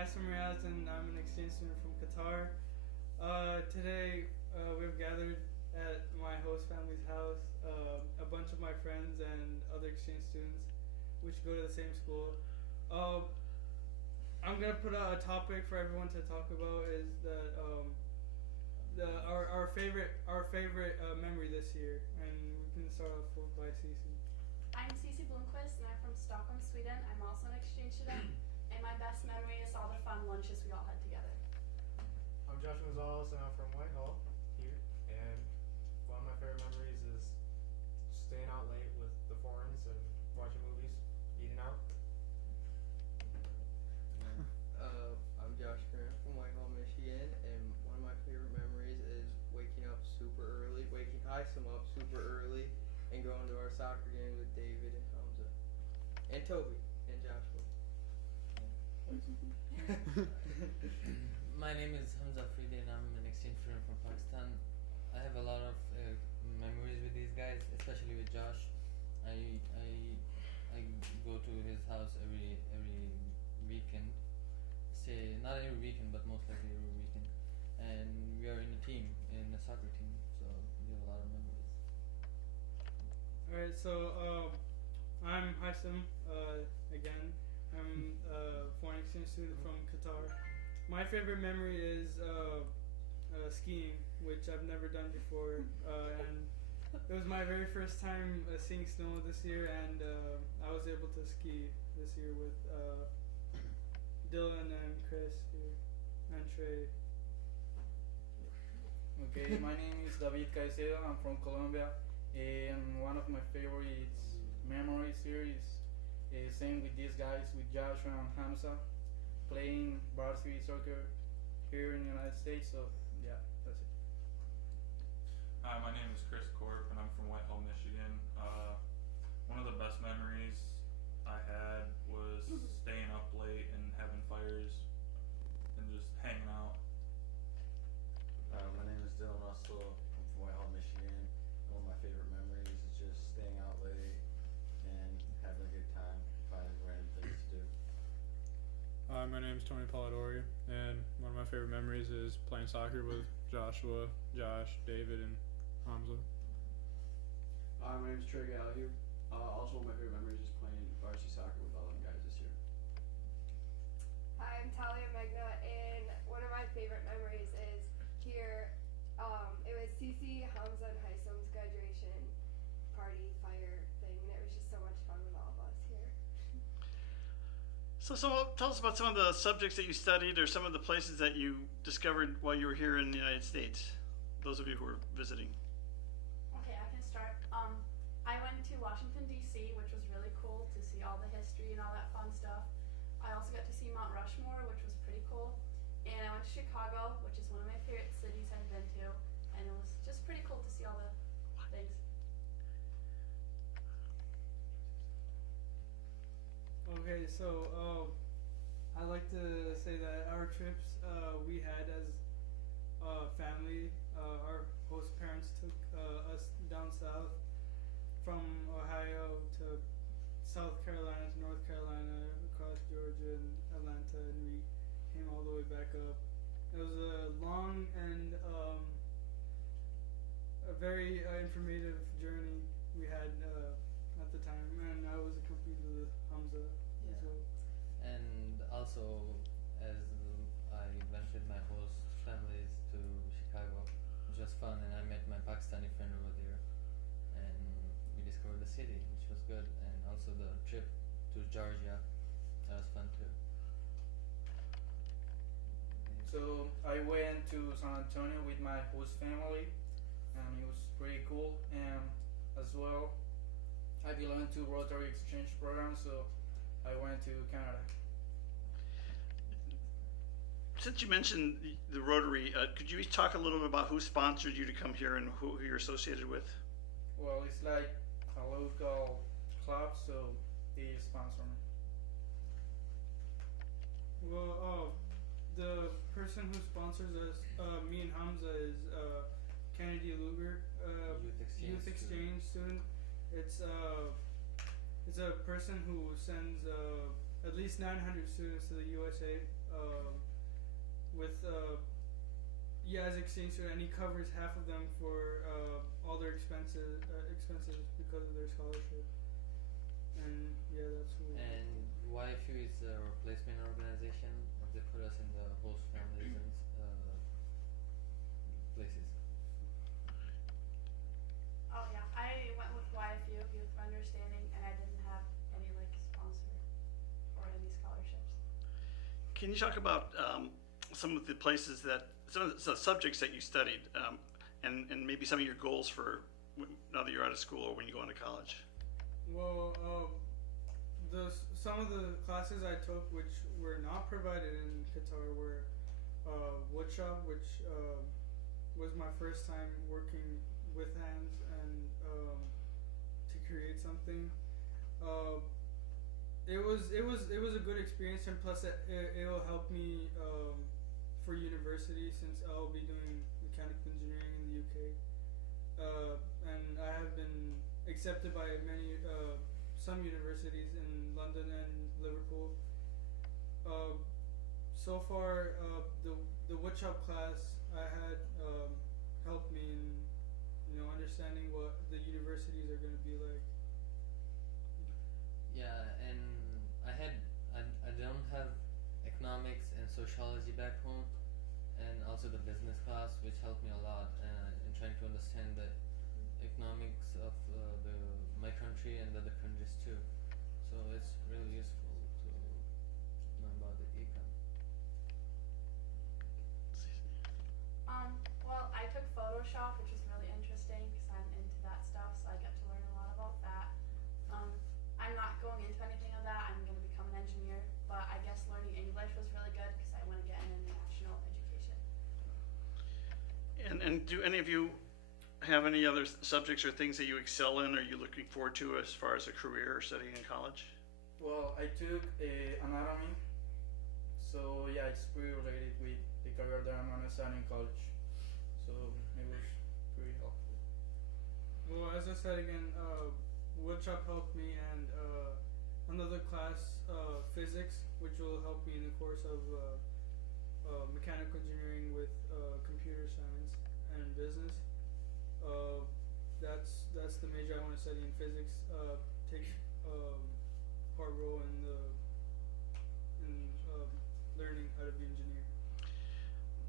Hayssam and I'm an exchange student from Qatar. Today we've gathered at my host family's house, a bunch of my friends and other exchange students, which go to the same school. I'm gonna put out a topic for everyone to talk about. Is that our favorite memory this year, and we can start off by Cece. I'm Cece Blomqvist and I'm from Stockholm, Sweden. I'm also an exchange student, and my best memory is all the fun lunches we all had together. I'm Josh Gonzalez and I'm from Whitehall here, and one of my favorite memories is staying out late with the foreigners and watching movies, eating out. I'm Josh Grant from Whitehall, Michigan, and one of my favorite memories is waking Hayssam up super early, and going to our soccer game with David and Hamza, and Toby, and Joshua. My name is Hamza Afridi and I'm an exchange student from Pakistan. I have a lot of memories with these guys, especially with Josh. I go to his house every weekend. Say not every weekend, but most likely every weekend. And we are in a team, in a soccer team, so we have a lot of memories. Alright, so I'm Hayssam again. I'm a foreign exchange student from Qatar. My favorite memory is skiing, which I've never done before, and it was my very first time seeing snow this year, and I was able to ski this year with Dylan and Chris here, and Trey. Okay, my name is David Caicedo. I'm from Colombia, and one of my favorite memories here is same with these guys, with Joshua and Hamza, playing varsity soccer here in the United States. So yeah, that's it. Hi, my name is Chris Corp, and I'm from Whitehall, Michigan. One of the best memories I had was staying up late and having fires and just hanging out. My name is Dylan Russell. I'm from Whitehall, Michigan. One of my favorite memories is just staying out late and having a good time, finding random things to do. My name is Tony Polidori, and one of my favorite memories is playing soccer with Joshua, Josh, David, and Hamza. Hi, my name is Trey Gallagher. Also, one of my favorite memories is playing varsity soccer with all them guys this year. Hi, I'm Talia Magna, and one of my favorite memories is here. It was CC, Hamza, and Hayssam's graduation party fire thing, and it was just so much fun with all of us here. So tell us about some of the subjects that you studied or some of the places that you discovered while you were here in the United States, those of you who were visiting. Okay, I can start. I went to Washington, D.C., which was really cool to see all the history and all that fun stuff. I also got to see Mount Rushmore, which was pretty cool. And I went to Chicago, which is one of my favorite cities I've been to. And it was just pretty cool to see all the things. Okay, so I like to say that our trips we had as a family, our host parents took us down south from Ohio to South Carolina to North Carolina, across Georgia and Atlanta, and we came all the way back up. It was a long and a very informative journey we had at the time, and I was accompanied with Hamza as well. And also, as I went with my host families to Chicago, which was fun, and I met my Pakistani friend over there, and we discovered the city, which was good, and also the trip to Georgia, that was fun too. So I went to San Antonio with my host family, and it was pretty cool. And as well, I belong to Rotary Exchange Program, so I went to Canada. Since you mentioned the Rotary, could you talk a little bit about who sponsored you to come here and who you're associated with? Well, it's like a local club, so they sponsor me. Well, the person who sponsors us, me and Hamza, is Kennedy Luger, youth exchange student. It's a person who sends at least 900 students to the USA with as exchange student, and he covers half of them for all their expenses because of their scholarship. And that's who. And YFU is a replacement organization. They put us in the host families and places. Oh yeah, I went with YFU, Youth for Understanding, and I didn't have any like sponsor or any scholarships. Can you talk about some of the places some of the subjects that you studied, and maybe some of your goals for now that you're out of school or when you go into college? Well, some of the classes I took which were not provided in Qatar were woodshop, which was my first time working with hands and to create something. It was a good experience, and plus it'll help me for university since I'll be doing mechanical engineering in the UK, and I have been accepted by some universities in London and Liverpool. So far, the woodshop class I had helped me in understanding what the universities are going to be like. Yeah, and I don't have economics and sociology back home, and also the business class, which helped me a lot in trying to understand the economics of my country and the other countries too. So it's really useful to know about the econ. Well, I took Photoshop, which was really interesting because I'm into that stuff, so I get to learn a lot about that. I'm not going into anything of that. I'm going to become an engineer, but I guess learning English was really good because I want to get an international education. And do any of you have any other subjects or things that you excel in or you're looking forward to as far as a career or studying in college? Well, I took anatomy, so yeah, it's pretty related with the career that I'm gonna study in college. So it was pretty helpful. Well, as I said again, woodshop helped me, and another class, physics, which will help me in the course of mechanical engineering with computer science and business. That's the major I want to study in physics. Take part role in learning how to be an engineer.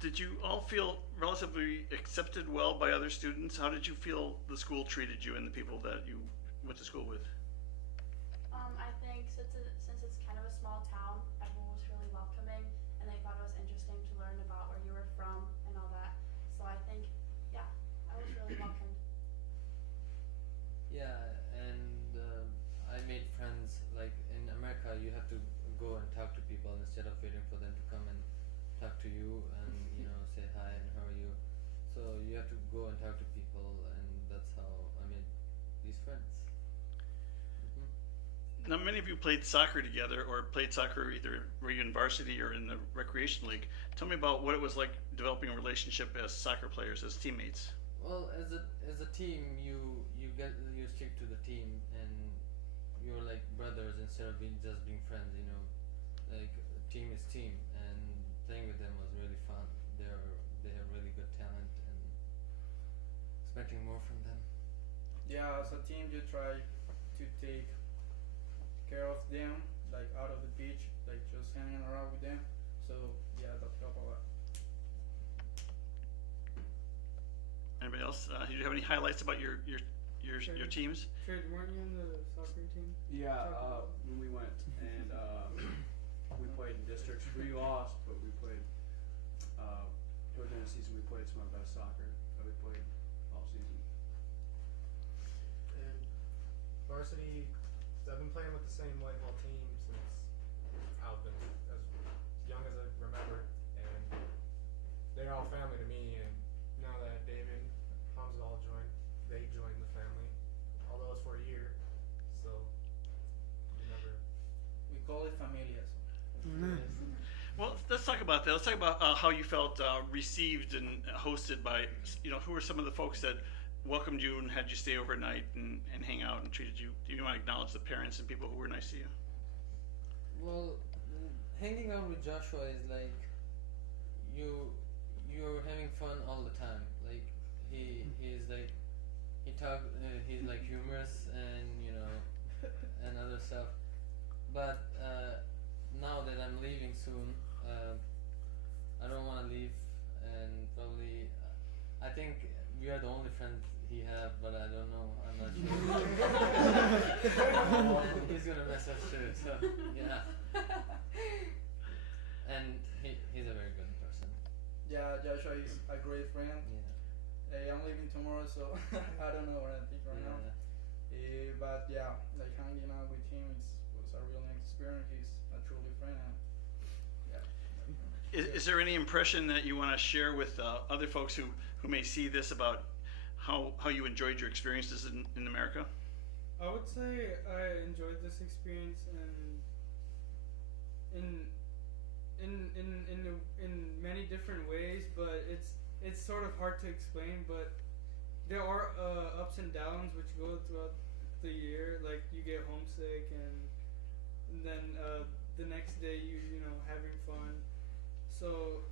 Did you all feel relatively accepted well by other students? How did you feel the school treated you and the people that you went to school with? I think since it's kind of a small town, everyone was really welcoming, and they thought it was interesting to learn about where you were from and all that. So I think, yeah, I was really welcomed. Yeah, and I made friends. Like in America, you have to go and talk to people instead of waiting for them to come and talk to you and say hi and how are you. So you have to go and talk to people, and that's how I made these friends. Now, many of you played soccer together or played soccer either were you in varsity or in the recreation league. Tell me about what it was like developing a relationship as soccer players, as teammates. Well, as a team, you stick to the team, and you're like brothers instead of just being friends. Like team is team, and playing with them was really fun. They have really good talent, and expecting more from them. Yeah, as a team, you try to take care of them, like out of the pitch, like just hanging around with them. So yeah, that helped a lot. Anybody else? Did you have any highlights about your teams? Trade, weren't you in the soccer team? Yeah, when we went and we played in districts. We lost, but we played. Towards the end of the season, we played some of our best soccer that we played all season. And varsity, I've been playing with the same Whitehall team since I've been as young as I remember, and they're all family to me. And now that David, Hamza all joined, they joined the family, although it's for a year, so you never. We call it familia. Well, let's talk about that. Let's talk about how you felt received and hosted by, who were some of the folks that welcomed you and had you stay overnight and hang out and treated you. Do you want to acknowledge the parents and people who were nice to you? Well, hanging out with Joshua is like you're having fun all the time. Like he's like he's like humorous and and other stuff. But now that I'm leaving soon, I don't want to leave, and probably I think we are the only friends he have, but I don't know. I'm not sure. He's gonna mess us too. So yeah. And he's a very good person. Yeah, Joshua is a great friend. Yeah. I'm leaving tomorrow, so I don't know what I think right now. But yeah, like hanging out with him was a real nice experience. He's a truly friend. And yeah. Is there any impression that you want to share with other folks who may see this about how you enjoyed your experiences in America? I would say I enjoyed this experience in many different ways, but it's sort of hard to explain. But there are ups and downs which go throughout the year. Like you get homesick, and then the next day you know having fun. So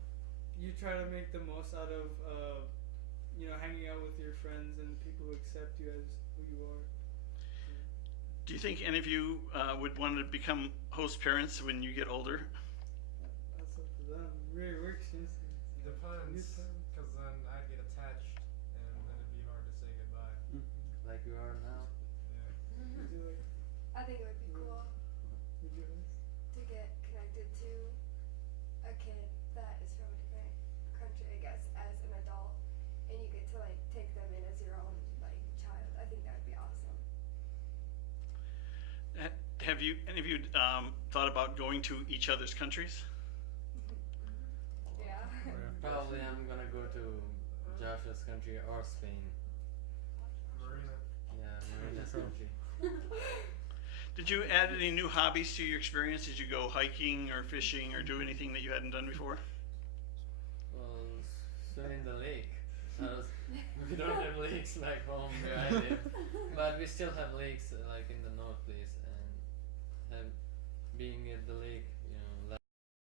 you try to make the most out of hanging out with your friends and people who accept you as who you are. Do you think any of you would want to become host parents when you get older? That's up to them. We're experiencing. Depends, because then I'd get attached, and then it'd be hard to say goodbye. Like you are now. Yeah. I think it would be cool to get connected to a kid that is from a different country, I guess, as an adult, and you get to like take them in as your own like child. I think that would be awesome. Have you any of you thought about going to each other's countries? Yeah. Probably I'm gonna go to Joshua's country or Spain. Marina. Yeah, Marina's country. Did you add any new hobbies to your experience? Did you go hiking or fishing or do anything that you hadn't done before? Well, swim in the lake. We don't have lakes like home where I live, but we still have lakes like in the north place, and being at the lake